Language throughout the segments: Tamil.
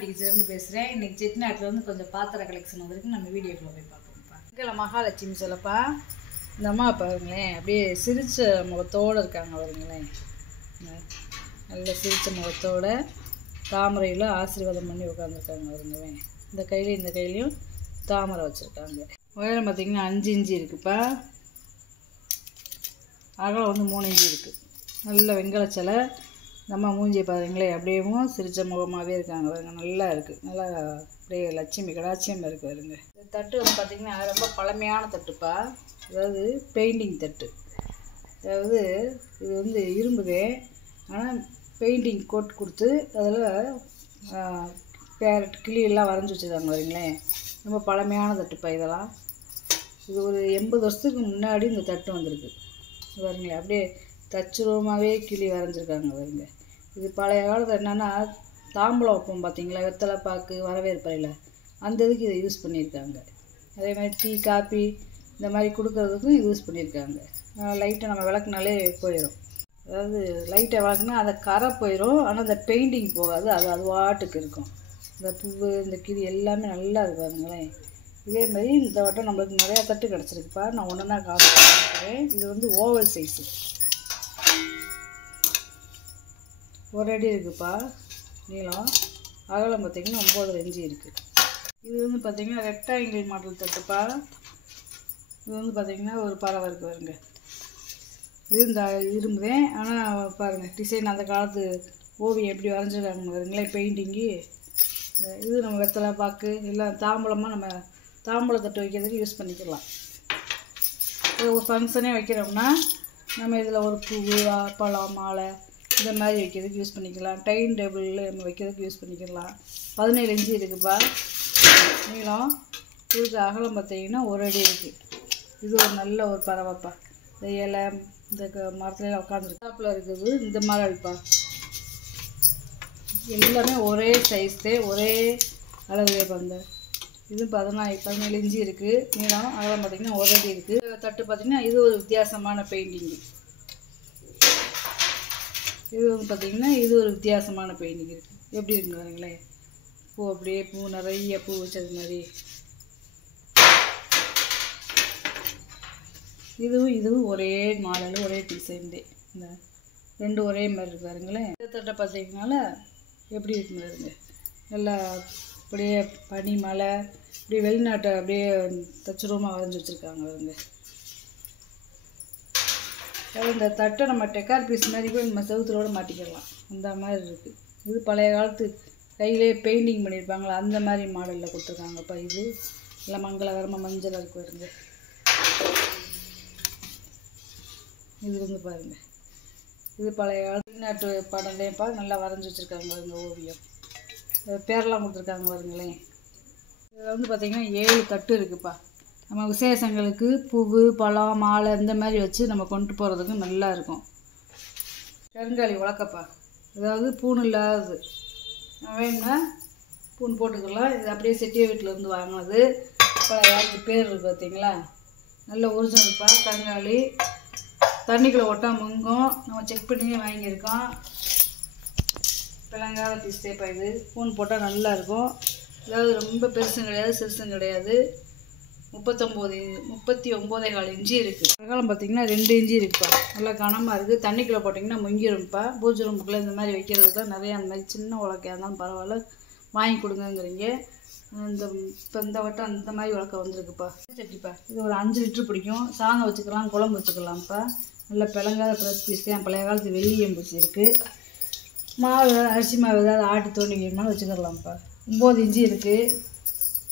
மகாநதி கிச்சன்லேருந்து பேசுகிறேன். இன்றைக்கி செட்டிநாட்டில் வந்து கொஞ்சம் பாத்திர கலெக்ஷன் வந்திருக்கு. நம்ம வீடியோக்குள்ளே போய் பார்ப்போம்ப்பா. இங்கே மகாலட்சுமி சொல்லப்பா. இந்த அம்மா பாருங்களேன், அப்படியே சிரிச்ச முகத்தோடு இருக்காங்க பாருங்களேன். நல்ல சிரிச்ச முகத்தோட தாமரையில் ஆசீர்வாதம் பண்ணி உட்காந்துருக்காங்க பாருங்களேன். இந்த கையிலையும் இந்த கையிலையும் தாமரை வச்சுருக்காங்க. உயரம் பார்த்திங்கன்னா 5 இன்ச்சு இருக்குப்பா. அகலம் வந்து 3 இன்ச்சு இருக்குது. நல்ல வெங்கல சிலை. நம்ம மூஞ்சியை பாருங்களேன், அப்படியேவும் சிரிச்ச முகமாகவே இருக்காங்க பாருங்க. நல்லா இருக்குது. நல்லா அப்படியே லட்சுமி கடாட்சியம் இருக்குது பாருங்க. இந்த தட்டு வந்து பார்த்திங்கன்னா ரொம்ப பழமையான தட்டுப்பா. அதாவது பெயிண்டிங் தட்டு. அதாவது இது வந்து இரும்புதே, ஆனால் பெயிண்டிங் கோட் கொடுத்து அதில் பேரட் கிளியெல்லாம் வரைஞ்சி வச்சுருக்காங்க பாருங்களேன். ரொம்ப பழமையான தட்டுப்பா இதெல்லாம். இது ஒரு 80 வருஷத்துக்கு முன்னாடி இந்த தட்டு வந்திருக்கு பாருங்களேன். அப்படியே தச்சுருவமாகவே கிளி வரைஞ்சிருக்காங்க பாருங்க. இது பழைய காலத்தில் என்னென்னா தாம்பூலம் வைப்போம் பார்த்தீங்களா, வெத்தலை பாக்கு வரவேற்பறையில், அந்த இதுக்கு இதை யூஸ் பண்ணியிருக்காங்க. அதே மாதிரி டீ காப்பி இந்த மாதிரி கொடுக்கறதுக்கும் யூஸ் பண்ணியிருக்காங்க. லைட்டை நம்ம விளக்குனாலே போயிடும். அதாவது லைட்டை விளக்குனா அதை கரை போயிடும், ஆனால் அந்த பெயிண்டிங் போகாது. அது வாட்டுக்கு இருக்கும். இந்த பூவு இந்த கிளி எல்லாமே நல்லா இருக்கு பாருங்களேன். இதே மாதிரி இந்த வட்டம் நம்மளுக்கு நிறையா தட்டு கிடச்சிருக்குப்பா. நான் ஒன்றுனா காமிக்கிறேன். இது வந்து ஓவல் சைஸு, 1 அடி இருக்குப்பா நீளம். அகலம் பார்த்திங்கன்னா 9 இன்ச்சு இருக்குது. இது வந்து பார்த்திங்கன்னா ரெக்டாங்கிள் மாடல் தட்டுப்பா. இது வந்து பார்த்திங்கன்னா ஒரு பறவை இருக்குது பாருங்க. இது இந்த இரும்புதேன், ஆனால் பாருங்கள் டிசைன் அந்த காலத்து ஓவியம் எப்படி வரைஞ்சிருக்காங்க பாருங்களேன், பெயிண்டிங்கு. இது நம்ம வெத்தலை பாக்கு எல்லாம் தாம்பூலமாக நம்ம தாம்பூல தட்டு வைக்கிறதுக்கு யூஸ் பண்ணிக்கலாம். ஒரு ஃபங்க்ஷனே வைக்கிறோம்னா நம்ம இதில் ஒரு பூ பழம் மாலை இந்த மாதிரி வைக்கிறதுக்கு யூஸ் பண்ணிக்கலாம். டைனிங் டேபிளில் நம்ம வைக்கிறதுக்கு யூஸ் பண்ணிக்கலாம். 17 இன்ச்சு இருக்குப்பா நீளம். இதுக்கு அகலம் பார்த்திங்கன்னா 1 அடி இருக்குது. இது ஒரு நல்ல ஒரு பறவைப்பா. இந்த இலை இந்த மரத்துலாம் உட்காந்துருக்கு. டாப்பில் இருக்குது இந்த மாடல்ப்பா. எல்லாமே ஒரே சைஸ்தே, ஒரே அளவுலே பந்த. இது 17 இன்ச்சு இருக்குது நீளம். அகலம் பார்த்திங்கன்னா 1 அடி இருக்குது. தட்டு பார்த்திங்கன்னா இது ஒரு வித்தியாசமான பெயிண்டிங்கு. இது வந்து பார்த்திங்கன்னா இது ஒரு வித்தியாசமான பெயிண்டிங் இருக்குது. எப்படி இருக்குன்னு பாருங்களேன். பூ அப்படியே பூ நிறைய பூ வச்சது மாதிரி. இதுவும் ஒரே மாடல், ஒரே டிசைன் தே. இந்த 2 ஒரே மாதிரி இருக்கு பாருங்களேன். இந்த தட்டை பார்த்திங்கனால எப்படி இருக்குன்னு பாருங்க. நல்லா அப்படியே பனி மலை அப்படியே வெளிநாட்டை அப்படியே தச்சுருவமாக வரைஞ்சி வச்சுருக்காங்க பாருங்க. இந்த தட்டை நம்ம டெக்கார் பீஸ் மாதிரி கூட நம்ம செவுத்துலோடு மாட்டிக்கலாம், அந்த மாதிரி இருக்குது. இது பழைய காலத்து கையிலே பெயிண்டிங் பண்ணியிருப்பாங்களா, அந்த மாதிரி மாடலில் கொடுத்துருக்காங்கப்பா. இது எல்லாம் மங்களகரமாக மஞ்சள் இருக்கு பாருங்க. இது வந்து பாருங்கள், இது பழைய காலத்து வெளிநாட்டு படம்லேப்பா நல்லா வரைஞ்சி வச்சுருக்காங்க பாருங்க ஓவியம். பேரெல்லாம் கொடுத்துருக்காங்க பாருங்களேன். இதில் வந்து பார்த்திங்கன்னா 7 தட்டு இருக்குதுப்பா. நம்ம விசேஷங்களுக்கு பூவு பழம் மாலை இந்த மாதிரி வச்சு நம்ம கொண்டு போகிறதுக்கு நல்லா இருக்கும். கருங்காலி உலக்கப்பா, அதாவது பூணு இல்லாதது. வேணும்னா பூண் போட்டுக்கலாம். இது அப்படியே செட்டிய வீட்டிலேருந்து வாங்கினது. பழைய காலத்து பேர் இருக்குது பார்த்தீங்களா, நல்ல ஒரிஜினல்ப்பா. கருங்காலி தண்ணிக்குள்ளே ஒட்டாமல் முங்கும். நம்ம செக் பண்ணியே வாங்கியிருக்கோம். பிளங்காத பீஸ் தேப்பா. இது பூன் போட்டால் நல்லாயிருக்கும். அதாவது ரொம்ப பெருசும் கிடையாது சிறுசும் கிடையாது. 39.25 இன்ச்சு இருக்குது. அகலம் பார்த்திங்கன்னா 2 இன்ச்சு இருக்குப்பா. நல்லா கனமாக இருக்குது. தண்ணிக்குள்ளே போட்டிங்கன்னா முங்கிரும்ப்பா. பூஜை ரூமுக்குள்ளே இந்த மாதிரி வைக்கிறதுக்கு நிறையா அந்த மாதிரி சின்ன உலக்கையாக இருந்தாலும் பரவாயில்ல வாங்கி கொடுங்கங்கிறீங்க. இந்த வட்டம் இந்த மாதிரி உலக்கை வந்திருக்குப்பா. சட்டிப்பா, இது ஒரு 5 லிட்டரு பிடிக்கும். சாதம் வச்சுக்கலாம், குழம்பு வச்சுக்கலாம்ப்பா. நல்லா பிளங்காத ப்ரெஸ் பீஸ் தான். பழைய காலத்து வெள்ளியம் பூச்சி இருக்குது. மாவு அரிசி மாவு ஏதாவது ஆட்டி தோண்டி வைக்கணும்னாலும் வச்சுக்கலாம்ப்பா. 9 இன்ச்சு இருக்குது.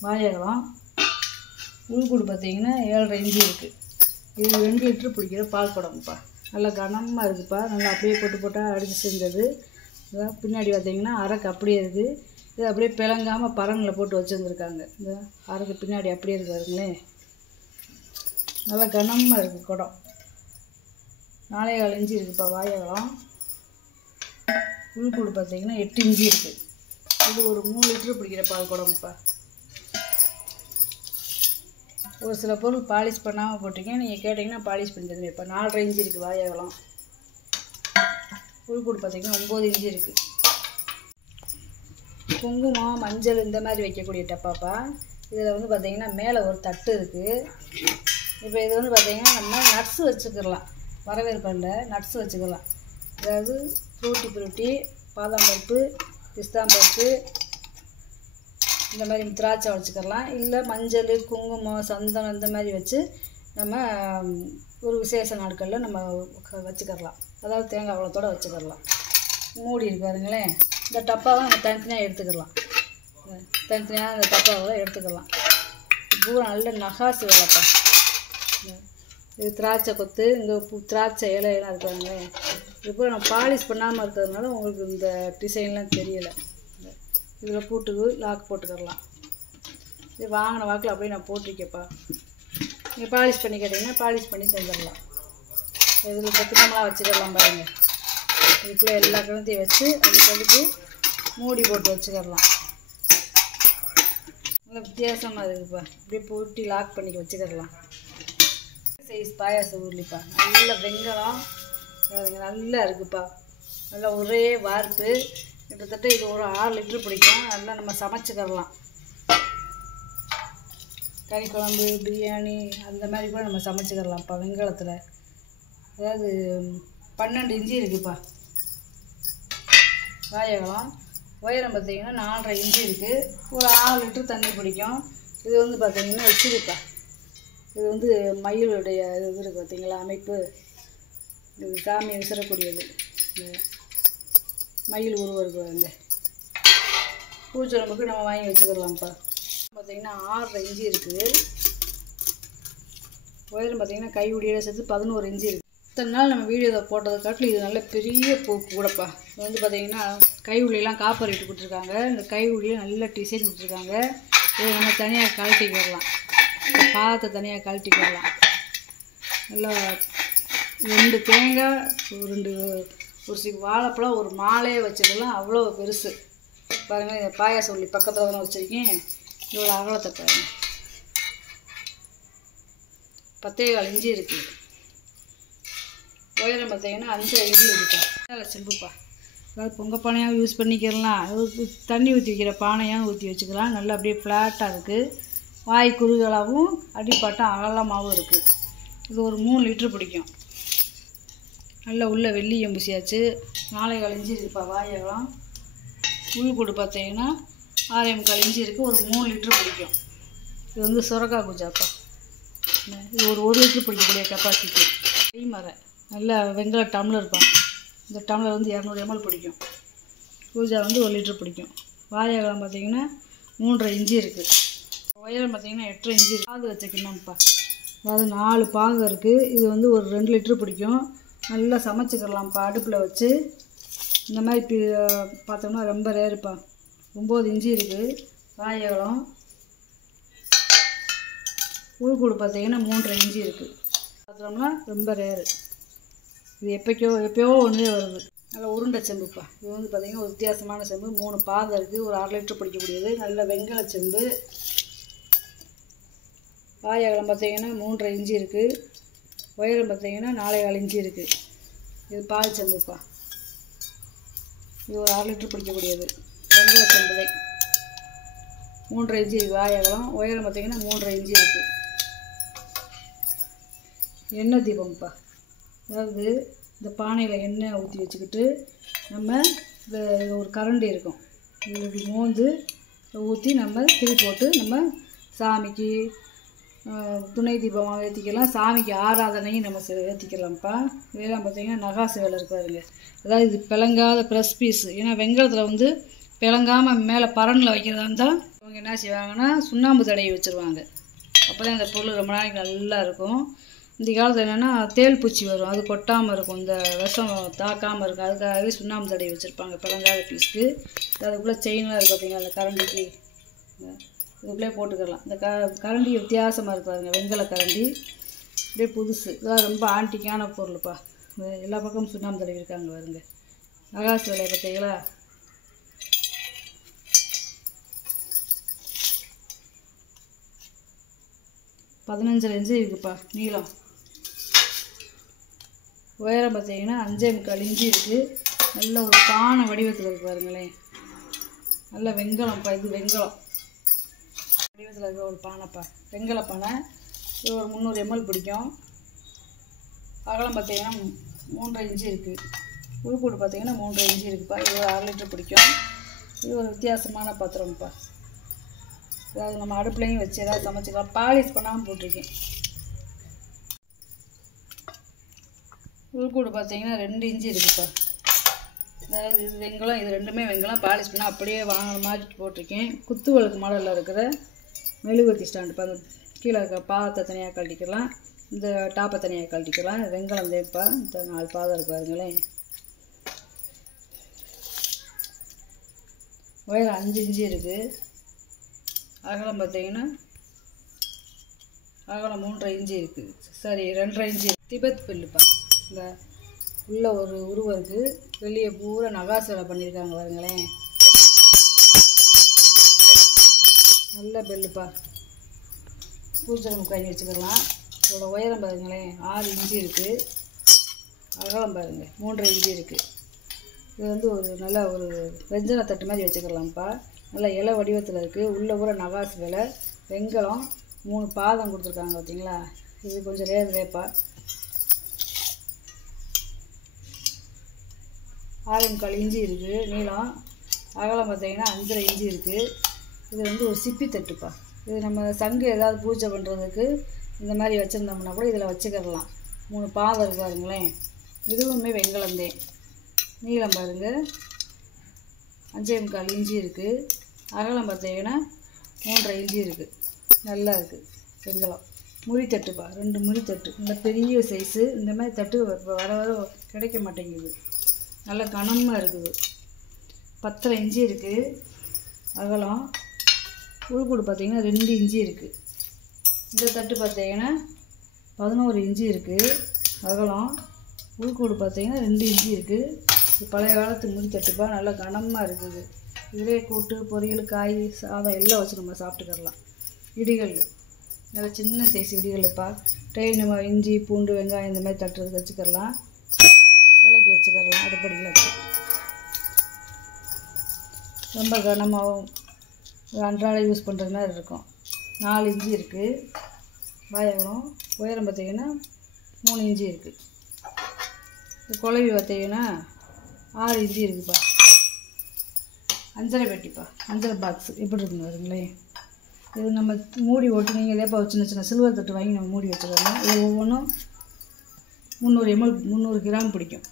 வாயகலாம் உள்கூடு பார்த்திங்கன்னா 7.5 இன்ச்சு இருக்குது. இது 2 லிட்டரு பிடிக்கிற பால் குடம்புப்பா. நல்லா கனமாக இருக்குதுப்பா. நல்லா அப்படியே போட்டால் அடித்து செஞ்சது. பின்னாடி பார்த்திங்கன்னா அரைக்கு அப்படியே இருக்குது. இது அப்படியே பிளங்காமல் பரனில் போட்டு வச்சுருந்துருக்காங்க. இந்த அரைக்கு பின்னாடி அப்படியே இருக்காருங்களே. நல்லா கனமாக இருக்குது குடம். 4.25 இன்ச்சு இருக்குதுப்பா வாயகலாம். உள்கூடு பார்த்திங்கன்னா 8 இன்ச்சு இருக்குது. இது ஒரு 3 லிட்டரு பிடிக்கிற பால் குடம்புப்பா. ஒரு சில பொருள் பாலிஷ் பண்ணாமல் போட்டிங்க, நீங்கள் கேட்டிங்கன்னா பாலிஷ் பண்ணி தருவேன். இப்போ 4.5 இன்ச்சு இருக்குது வாயகலாம். உள்கூடு பார்த்திங்கன்னா 9 இன்ச்சு இருக்குது. குங்குமம் மஞ்சள் இந்த மாதிரி வைக்கக்கூடிய டப்பாப்பா. இதில் வந்து பார்த்திங்கன்னா மேலே ஒரு தட்டு இருக்குது. இப்போ இது வந்து பார்த்திங்கன்னா நம்ம நட்ஸு வச்சுக்கலாம். வரவேற்பல்ல நட்ஸு வச்சுக்கலாம். அதாவது ஃப்ரூட்டி பாதாம் பருப்பு, பிஸ்தாம் பருப்பு, இந்த மாதிரி திராட்சை வச்சுக்கலாம். இல்லை மஞ்சள், குங்குமம், சந்தனம் இந்த மாதிரி வச்சு நம்ம ஒரு விசேஷ நாட்களில் நம்ம வச்சுக்கலாம். அதாவது தேங்காய் அவ்வளோத்தோடு வச்சுக்கலாம். மூடி இருக்கு பாருங்களேன். இந்த டப்பாவை நம்ம தனித்தனியாக எடுத்துக்கலாம். தனித்தனியாக இந்த டப்பாவை எடுத்துக்கலாம். பூரா நல்ல நகாசு வேலைப்பா. இது திராட்சை கொத்து, இங்கே திராட்சை இலையெல்லாம் இருக்காங்களே. இப்போ நம்ம பாலிஷ் பண்ணாமல் இருக்கிறதுனால உங்களுக்கு இந்த டிசைன்லாம் தெரியலை. இதில் போட்டு லாக் போட்டுக்கலாம். இது வாங்கின வாக்கில் அப்படியே நான் போட்டிருக்கேப்பா. நீங்கள் பாலிஷ் பண்ணி கேட்டிங்கன்னா பாலிஷ் பண்ணி தந்துடலாம். இதில் பத்திரமாக வச்சுக்கலாம் பாருங்கள். இதுக்குள்ளே எல்லா கிழந்தையும் வச்சு அதுக்கு மூடி போட்டு வச்சுக்கலாம். நல்லா வித்தியாசமாக இருக்குதுப்பா. இப்படியே போட்டு லாக் பண்ணி வச்சுக்கலாம். சைஸ் பாயாசம் உருளிப்பா. நல்ல வெங்காயம் நல்லா இருக்குதுப்பா. நல்லா ஒரே வார்ப்பு. கிட்டத்தட்ட இது ஒரு 6 லிட்டரு பிடிக்கும். நல்லா நம்ம சமைச்சிக்கலாம். கறி குழம்பு, பிரியாணி அந்த மாதிரி கூட நம்ம சமைச்சிக்கலாம்ப்பா வெங்காயத்தில். அதாவது 12 இன்ச்சு இருக்குதுப்பா வாயகம். உயரம் பார்த்திங்கன்னா 4.5 இன்ச்சு இருக்குது. ஒரு 6 லிட்டரு தண்ணி பிடிக்கும். இது வந்து பார்த்திங்கன்னா வச்சுருப்பா. இது வந்து மயிலுடைய இது இருக்குது பார்த்திங்களா அமைப்பு. இது சாமி விசிறக்கூடியது. மயில் உருவம் இருக்குவாங்க. பூச்சொலம்புக்கு நம்ம வாங்கி வச்சுக்கலாம்ப்பா. பார்த்திங்கன்னா 6.5 இன்ச்சு இருக்குது. உயரம் பார்த்திங்கன்னா கை உடியோட சேர்த்து 11 இன்ச்சு இருக்குது. இத்தனை நாள் நம்ம வீடியோ போட்டதை காட்டிலும் இது நல்ல பெரிய பூ கூடப்பா. இது வந்து பார்த்திங்கன்னா கை உளியெல்லாம் காப்பர் இட்டு கொடுத்துருக்காங்க. இந்த கை உளியில் நல்ல டிசைன் கொடுத்துருக்காங்க. இதை நம்ம தனியாக கழட்டிக்கிடலாம். பாதத்தை தனியாக கழட்டிக்கிடலாம். நல்லா 2 தேங்காய், 2 ஒரு வாழைப்பழம், ஒரு மாலையை வச்சுக்கலாம். அவ்வளோ பெருசு பாருங்கள். இந்த பாயாசம் உள்ளி பக்கத்தில் தானே வச்சுருக்கேன். இவ்வளோ அகலத்தை பாருங்கள். 10.25 இன்ச்சு இருக்குது. உயரம் பார்த்திங்கன்னா 5 இன்ச்சு இருக்குப்பா. நல்ல செம்புப்பா. அதாவது பொங்கல் பானையாக யூஸ் பண்ணிக்கிறலாம். தண்ணி ஊற்றி வைக்கிற பானையாக ஊற்றி வச்சுக்கலாம். நல்லா அப்படியே ஃப்ளாட்டாக இருக்குது. வாய் குறுகலாகவும் அடிப்பாட்டம் அகலமாகவும் இருக்குது. இது ஒரு 3 லிட்டரு பிடிக்கும். நல்லா உள்ள வெள்ளி எம்புசியாச்சு. 4.25 இன்ச்சு இருக்குப்பா வாயகம். உள்கூடு பார்த்திங்கன்னா 6.25 இன்ச்சு இருக்குது. ஒரு 3 லிட்டரு பிடிக்கும். இது வந்து சுரக்காய் குஜாப்பா. இது ஒரு 1 லிட்டரு பிடிக்கக்கூடிய கெப்பாசிட்டி. கை மர நல்ல வெங்காய டம்ளர் இருப்பா. இந்த டம்ளர் வந்து 200 ml பிடிக்கும். பூஜா வந்து 1 லிட்டரு பிடிக்கும். வாயகம் பார்த்திங்கன்னா 3.5 இன்ச்சு இருக்குது. உயரம் பார்த்திங்கன்னா 8.5 இன்ச்சு இருக்குது. பாகு வச்சுக்கணும்ப்பா. அதாவது 4 பாகு இருக்குது. இது வந்து ஒரு 2 லிட்டரு பிடிக்கும். நல்லா சமைச்சிக்கலாம்ப்பா அடுப்பில் வச்சு. இந்த மாதிரி பார்த்தோம்னா ரொம்ப ரேருப்பா. 9 இன்ச்சு இருக்குது வாயகம். உள்கூடு பார்த்திங்கன்னா 3.5 இன்ச்சு இருக்குது. பார்த்தோம்னா ரொம்ப ரேரு. இது எப்போயோ ஒன்றே வருது. நல்லா உருண்டை செம்புப்பா. இது வந்து பார்த்திங்கன்னா ஒரு வித்தியாசமான செம்பு. 3 பாகம் இருக்குது. ஒரு 1/2 லிட்டரு பிடிக்கக்கூடியது. நல்ல வெங்காய செம்பு. வாயகம் பார்த்திங்கன்னா 3.5 இன்ச்சு இருக்குது. உயரம் பார்த்திங்கன்னா 4.25 இன்ச்சு இருக்குது. இது பால் செம்புப்பா. இது ஒரு 1/2 லிட்டரு பிடிக்கக்கூடியது. வெங்காய செம்புதை 3.5 இன்ச்சு வாயகம். உயரம் பார்த்திங்கன்னா 3.5 இன்ச்சு இருக்குது. எண்ணெய் தீபம்ப்பா. அதாவது இந்த பானையில் எண்ணெய் ஊற்றி வச்சுக்கிட்டு நம்ம இந்த ஒரு கரண்டி இருக்கும். இது இப்படி மோந்து ஊற்றி நம்ம திரி போட்டு நம்ம சாமிக்கு துணை தீபமாக ஏற்றிக்கலாம். சாமிக்கு ஆராதனையும் நம்ம ஏற்றிக்கலாம்ப்பா. இதெல்லாம் பார்த்திங்கன்னா நகாசு வேலை இருக்காதுங்க. அதாவது இது பிளங்காத ப்ரெஸ் பீஸு. ஏன்னா வெங்காயத்தில் வந்து பிளங்காமல் மேலே பரனில் வைக்கிறதா இருந்தால் அவங்க என்ன செய்வாங்கன்னா சுண்ணாம்பு தடவி வச்சுருவாங்க. அப்போ தான் இந்த பொருள் ரொம்ப நாளைக்கு நல்லா இருக்கும். இந்த காலத்தில் என்னென்னா தேல் பூச்சி வரும். அது கொட்டாமல் இருக்கும். இந்த விஷம் தாக்காமல் இருக்கும். அதுக்காகவே சுண்ணாம்பு தடவி வச்சுருப்பாங்க பிளங்காத பீஸ்க்கு. அதுக்குள்ளே செயின்லாம் இருக்குது பார்த்திங்கன்னா அந்த கரண்டிக்கு. இதுக்குள்ளே போட்டுக்கலாம். இந்த கரண்டி வித்தியாசமாக இருப்பாருங்க. வெங்கல கரண்டி அப்படியே புதுசு. இதெல்லாம் ரொம்ப ஆன்டிக்கான பொருள்ப்பா. எல்லா பக்கமும் சுண்ணாம்பு தடவி இருக்காங்க வருங்க. நகாசு வேலையை பார்த்தீங்களா. பதினஞ்சரை இன்ச்சு இருக்குப்பா நீளம். உயரம் பார்த்தீங்கன்னா 5.25 இன்ச்சு இருக்குது. நல்ல ஒரு பானை வடிவத்தில் இருக்கு பாருங்களேன். நல்ல வெண்கலம்ப்பா, இது வெண்கலம் வடிவத்தில் இருக்க ஒரு பானைப்பா, வெண்கல பானை. இது ஒரு 300 ml பிடிக்கும். அகலம் பார்த்தீங்கன்னா 3.5 இன்ச்சு இருக்குது. உள்கூடு பார்த்தீங்கன்னா 3.5 இன்ச்சு இருக்குப்பா. இது ஒரு 1/2 லிட்டர் பிடிக்கும். இது ஒரு வித்தியாசமான பாத்திரம்ப்பா. அதாவது நம்ம அடுப்புலையும் வச்சு ஏதாவது சமைச்சிக்கலாம். பாலிஷ் பண்ணாமல் போட்டிருக்கேன். உள்கூடு பார்த்தீங்கன்னா 2 இன்ச்சு இருக்குப்பா. அதாவது இது வெண்கலம், இது ரெண்டுமே வெண்கலம். பாலிஷ் பண்ணால் அப்படியே மாட்டிட்டு போட்டிருக்கேன். குத்து விளக்கு மாடலில் இருக்கிற மெழுகுவர்த்தி ஸ்டாண்டுப்பா. அந்த கீழே இருக்க பாதத்தை தனியாக கழட்டிக்கலாம், இந்த டாப்பை தனியாக கழட்டிக்கலாம். வெண்கலம் தேப்பா. இந்த 4 பாதம் இருக்கு பாருங்களேன். உயரம் 5 இன்ச்சு இருக்குது. அகலம் பார்த்தீங்கன்னா அகலம் 3.5 இன்ச்சு இருக்குது. சரி, 2.5 இன்ச்சு. திபெத் பில்லுப்பா. இந்த உள்ள ஒரு உருவம் இருக்குது. வெளியே பூரா நகாசு வேலை பண்ணியிருக்காங்க பாருங்களேன். நல்ல பெல்லுப்பா. பூஜை ரூமுக்கு வாங்கி வச்சுக்கலாம். இதோட உயரம் பாருங்களேன் 6 இன்ச்சு இருக்குது. அகலம் பாருங்கள் 3.5 இன்ச்சு இருக்குது. இது வந்து ஒரு நல்ல ஒரு வெஞ்சன தட்டு மாதிரி வச்சுக்கலாம்ப்பா. நல்லா இலை வடிவத்தில் இருக்குது. உள்ள பூரா நகாசு வேலை, வெண்கலம், 3 பாதம் கொடுத்துருக்காங்க பார்த்தீங்களா. இது கொஞ்சம் ரேப்பா. 6.25 இன்ச்சு இருக்குது நீளம். அகலம் பார்த்தீங்கன்னா 5.5 இன்ச்சு இருக்குது. இது வந்து ஒரு சிப்பி தட்டுப்பா. இது நம்ம சங்கு ஏதாவது பூஜை பண்ணுறதுக்கு இந்த மாதிரி வச்சுருந்தோம்னா கூட இதில் வச்சுக்கிடலாம். 3 பாதம் இருக்குது பாருங்களேன். இதுவுமே வெண்கலந்தே. நீளம் பாருங்கள் 5.25 இன்ச்சு இருக்குது. அகலம் பார்த்தீங்கன்னா 3.5 இன்ச்சு இருக்குது. நல்லா இருக்குது வெண்கலம். முறி தட்டுப்பா, 2 முறி தட்டு. இந்த பெரிய சைஸு இந்த மாதிரி தட்டு வர வர கிடைக்க மாட்டேங்குது. நல்ல கனமாக இருக்குது. 10.5 இன்ச்சு இருக்குது அகலம். உள்கூடு பார்த்தீங்கன்னா 2 இன்ச்சு இருக்குது. இந்த தட்டு பார்த்தீங்கன்னா 11 இன்ச்சு இருக்குது அகலம். உள்கூடு பார்த்தீங்கன்னா 2 இன்ச்சு இருக்குது. இது பழைய காலத்து முறி தட்டுப்பா. நல்லா கனமாக இருக்குது. இதிலே கூட்டு, பொரியல், காய், சாதம் எல்லாம் வச்சு நம்ம சாப்பிட்டுக்கிடலாம். இடிகள் நல்லா சின்ன சைஸ் இடிகள்ப்பா. டெய்லி நம்ம இஞ்சி, பூண்டு, வெங்காயம் இந்த மாதிரி தட்டுறதுக்கு வச்சுக்கிடலாம். விலைக்கு வச்சுக்கிடலாம். அடுப்படியில் வச்சு ரொம்ப கனமாகவும் அன்றாட யூஸ் பண்ணுறது மாதிரி இருக்கும். 4 இன்ச்சு இருக்குது வாயகலம். உயரம் பார்த்தீங்கன்னா 3 இன்ச்சு இருக்குது. குழவி பார்த்தீங்கன்னா 6 இன்ச்சு இருக்குதுப்பா. அஞ்சரை பெட்டிப்பா, அஞ்சரை பாக்ஸு எப்படி இருக்குங்க வருங்களேன். இது நம்ம மூடி ஓட்டு நீங்கள் இதேப்பா சின்ன சின்ன சில்வர் தட்டு வாங்கி நம்ம மூடி வச்சுக்கோங்க. இது ஒவ்வொன்றும் 300 ml 300 கிராம் பிடிக்கும்.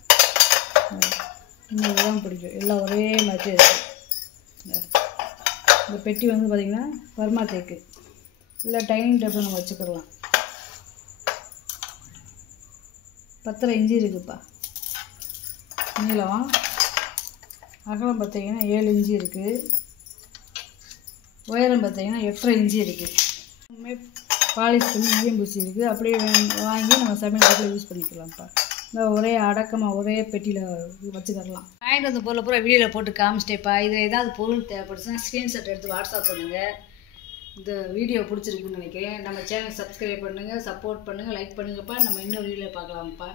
300 கிராம் பிடிக்கும். எல்லாம் ஒரே மாதிரி இருக்கும். இந்த பெட்டி வந்து பார்த்திங்கன்னா பர்மா தேக்கு. இல்லை டைனிங் டேபிள் நம்ம வச்சுக்கலாம். 10.5 இன்ச்சு இருக்குதுப்பா நீளம். அகலம் பார்த்தீங்கன்னா 7 இன்ச்சு இருக்குது. உயரம் பார்த்தீங்கன்னா 8.5 இன்ச்சு இருக்குது. பாலிஷ் பண்ணி ஈயம் பூசி இருக்குது. அப்படியே வாங்கி நம்ம சமையல் கட்டில் யூஸ் பண்ணிக்கலாம்ப்பா. இந்த ஒரே அடக்கமாக ஒரே பெட்டியில் வச்சுக்கிடலாம். வாங்கிட்டு வந்த பொருளை பூரா வீடியோவில் போட்டு காமிச்சிட்டேப்பா. இதில் ஏதாவது பொருள் தேவைப்படுச்சுன்னா ஸ்க்ரீன்ஷாட் எடுத்து வாட்ஸ்அப் பண்ணுங்கள். இந்த வீடியோ பிடிச்சிருக்குன்னு நினைக்கிறேன். நம்ம சேனல் சப்ஸ்கிரைப் பண்ணுங்கள், சப்போர்ட் பண்ணுங்கள், லைக் பண்ணுங்கப்பா. நம்ம இன்னொரு வீடியோவில் பார்க்கலாம்ப்பா.